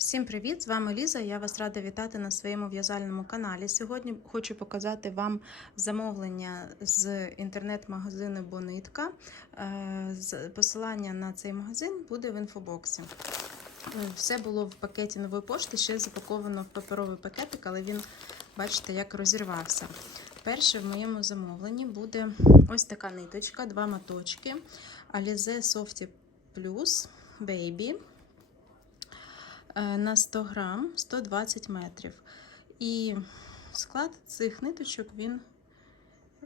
Всім привіт! З вами Ліза. Я вас рада вітати на своєму в'язальному каналі. Сьогодні хочу показати вам замовлення з інтернет-магазину Бонитка. Е, Посилання на цей магазин буде в інфобоксі. Е, Все було в пакеті нової пошти, ще запаковано в паперовий пакетик, але він, бачите, як розірвався. Перше в моєму замовленні буде ось така ниточка, два моточки Alize Softy Plus Baby на 100 грам 120 метрів. І склад цих ниточок він,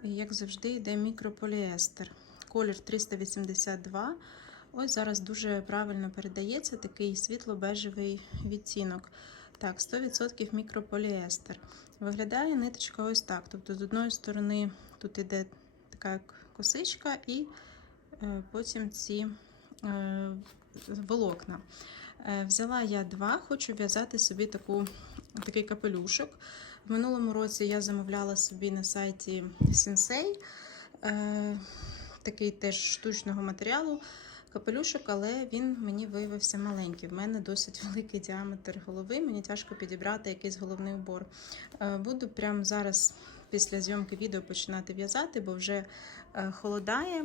як завжди, йде мікрополіестер. Колір 382. Ось зараз дуже правильно передається такий світло-бежевий відтінок. Так, 100% мікрополіестер. Виглядає ниточка ось так. Тобто, з одної сторони тут іде така косичка, і е, потім ці е, волокна. Е, Взяла я два, хочу в'язати собі таку, такий капелюшок. В минулому році я замовляла собі на сайті Sensei, е, такий теж штучного матеріалу капелюшок, але він мені виявився маленький. В мене досить великий діаметр голови, мені тяжко підібрати якийсь головний убор. Е, Буду прямо зараз після зйомки відео починати в'язати, бо вже холодає.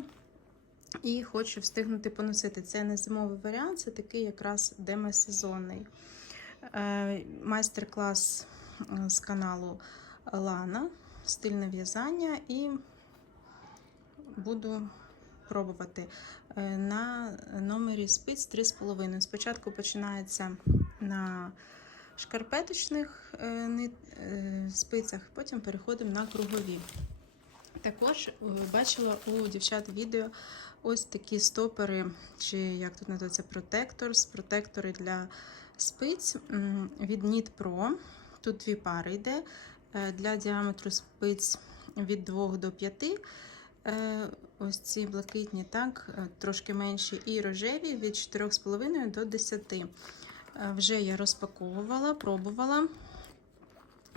І хочу встигнути поносити. Це не зимовий варіант, це такий якраз демосезонний. Е, Майстер-клас е, з каналу Лана, стильне в'язання, і буду пробувати Е, на номері спиць 3,5. Спочатку починається на шкарпеточних спицях, потім переходимо на кругові. Також е, бачила у дівчат відео ось такі стопери, чи як тут називається, протекторс, протектори для спиць від Knit Pro. Тут дві пари йде е, для діаметру спиць від 2 до 5. Е, Ось ці блакитні, так, трошки менші, і рожеві від 4,5 до 10. Е, Вже я розпаковувала, пробувала.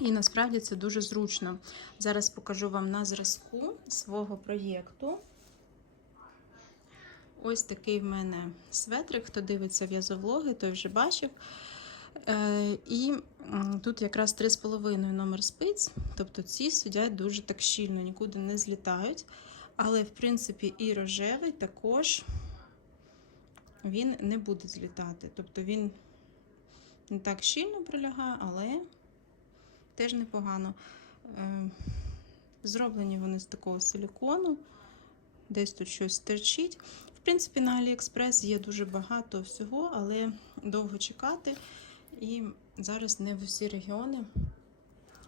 І насправді це дуже зручно. Зараз покажу вам на зразку свого проєкту. Ось такий в мене светрик. Хто дивиться в'язовлоги, той вже бачив. Е, і тут якраз 3,5 номер спиць. Тобто ці сидять дуже так щільно, нікуди не злітають. Але, в принципі, і рожевий також він не буде злітати. Тобто він не так щільно прилягає, але теж непогано. Е, Зроблені вони з такого силікону, десь тут щось терчить. В принципі, на AliExpress є дуже багато всього, але довго чекати. І зараз не в усі регіони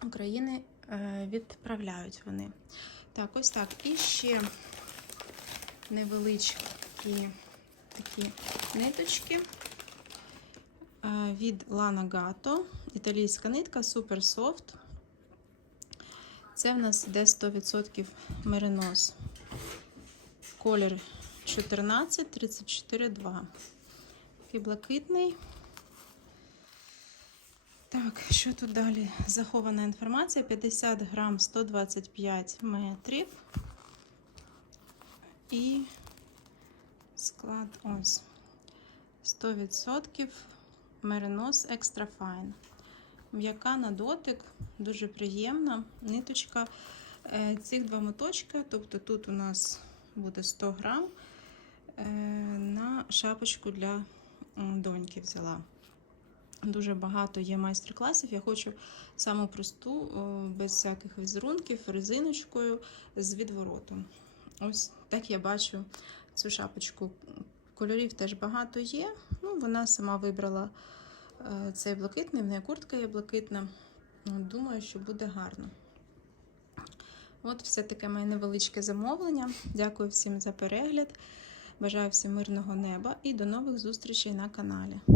України е, відправляють вони. Так, ось так. І ще невеличкі такі ниточки від Lana Gato. Італійська нитка Super Soft. Це в нас йде 100% меринос. Колір 14, 34, 2. Такий блакитний. Так, що тут далі? Захована інформація: 50 грам 125 метрів. І склад ось 100% меринос Extra Fine. М'яка на дотик, дуже приємна ниточка. Е, Цих два моточки, тобто тут у нас буде 100 грам е, на шапочку для доньки взяла. Дуже багато є майстер-класів. Я хочу саму просту, без всяких візерунків, резиночкою з відворотом. Ось так я бачу цю шапочку. Кольорів теж багато є. Ну, вона сама вибрала е, цей блакитний, в неї куртка є блакитна. Ну, Думаю, що буде гарно. От все таке моє невеличке замовлення. Дякую всім за перегляд. Бажаю всім мирного неба і до нових зустрічей на каналі.